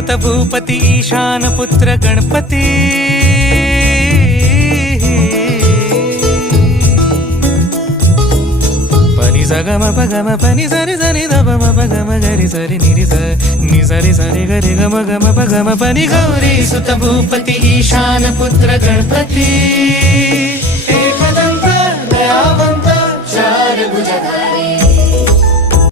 सुत भूपती ईशान पुत्र गणपती पनी सगम पगम पनी सरी सरी दबम पगम गरी सरी निरी नि सरी सरी गरी गम गम पगम पनी गौरी सुत भूपती ईशान पुत्र गणपती एकदंत दयावान